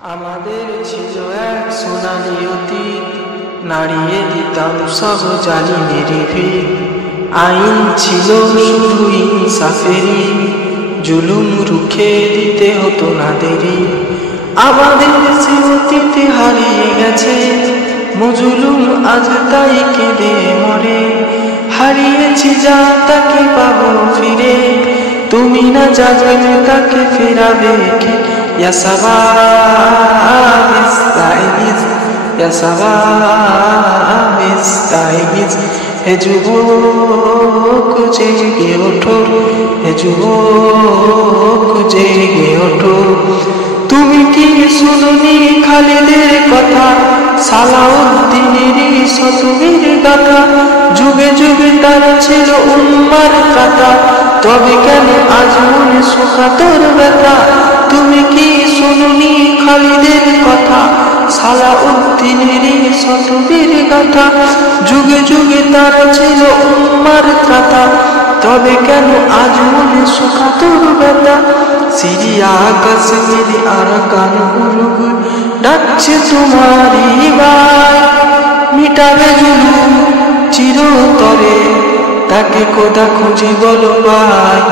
আমাদের ছিল এক সোনালি অতীত, নাড়িয়ে দিতাম সব জালিমের ভিত। আইন ছিল শুধু ইনসাফেরই, জুলুম রুখে দিতে হতো না দেরি। আমাদের সে অতীত হারিয়ে গেছে, মজলুম আজ তাই কেঁদে মরে। হারিয়েছি যা তাকে পাবো ফিরে, তুমি না জাগলে তাকে ফেরাবে কে? Ya sabab istaiz, ya sabab istaiz, হে যুবক জেগে ওঠো, হে যুবক জেগে ওঠো। তুমি কি শুনোনি খালিদের কথা, সালাউদ্দিনেরই শতবীর গাথা? যুগে যুগে তারা ছিল উম্মার কাঁটা, তবে কেন আজ মনে সুখাতর ব্যথা? তুমি কি শুনুনি খালিদের কথা, সালাউদ্দিনেরই শতবীর গাথা? যুগে যুগে তারা ছিল উম্মার ত্রাতা, তবে কেন আজ মনে সুখাতর ব্যথা? সিরিয়া কাশ্মীর আরাকান উরুগুই ডাকছে তোমারই ভাই, মিটাবে জুলুম চিরতরে, তাকে কোথা খুঁজি বলো ভাই।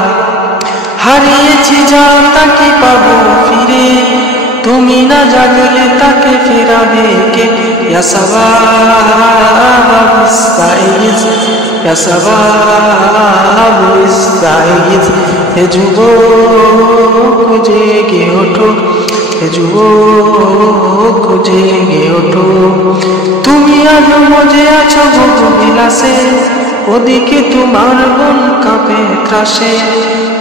হারিয়েছি যা তাকে পাবো ফিরে, তুমি না জাগলে তাকে ফেরাবে কে? ইয়া সাবাব ইস্তাইজ, ইয়া সাবাব ইস্তাইজ, হে যুবক জেগে ওঠো, হে যুবক জেগে ওঠো। তুমি আজ মজে আছো ভোগ বিলাসে, ওদিকে তোমার মন কাঁপে ত্রাসে।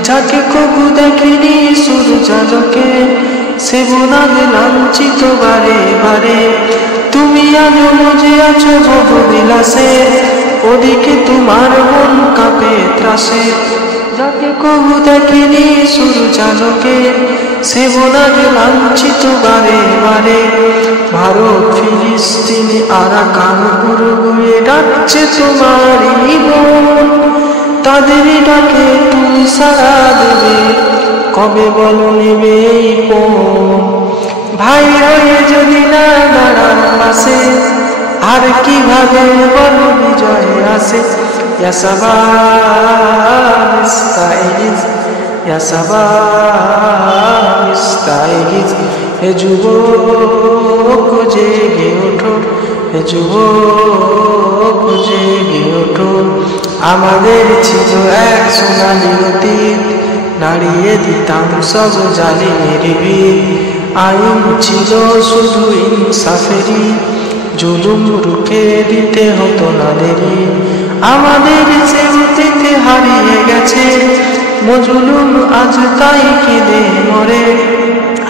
যাকে কবু দেখিনি সূর্যালোকে, সে বোনাদ লাঞ্ছিত বারে বারে। তুমি আজ মজে আছো ভোগ বিলাসে, ওদিকে তোমার মন কাঁপে ত্রাসে। যাকে কবু দেখিনি সূর্যালোকে, সে বোনাদ লাঞ্ছিত বারে বারে। ভারত ফিলিস্তিন আরাকান উরুগুয়ে ডাকছে তোমারই বোন, তাদের ডাকে তুমি সাড়া দেবে, কবে বলো নেবে এই পণ? ভাই হয়ে যদি না দাঁড়ান পাশে, আর কিভাবে বলো বিজয় আসে? ইয়া সাবাব ইস্তাইজ, ইয়া সাবাব ইস্তাইজ, হে যুবক জেগে ওঠো, হে যুবক জেগে ওঠো। আমাদের ছিল এক সোনালি অতীত, নাড়িয়ে দিতাম সব জালিমের ভিত। আইন ছিল শুধু ইনসাফেরই, জুলুম রুখে দিতে হতো না দেরি। আমাদের সে অতীত হারিয়ে গেছে, মজলুম আজ তাই কেঁদে মরে।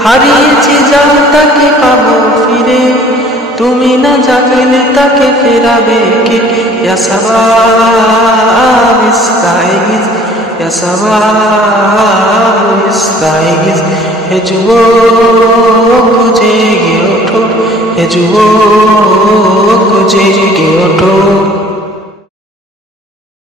হারিয়েছি যা তাকে পাবো ফিরে, তুমি না জাগলে তাকে ফেরাবে কে? ইয়া সাবাব ইস্তাইজ, ইয়া সাবাব ইস্তাইজ, হে যুবক জেগে ওঠো, হে যুবক জেগে ওঠো।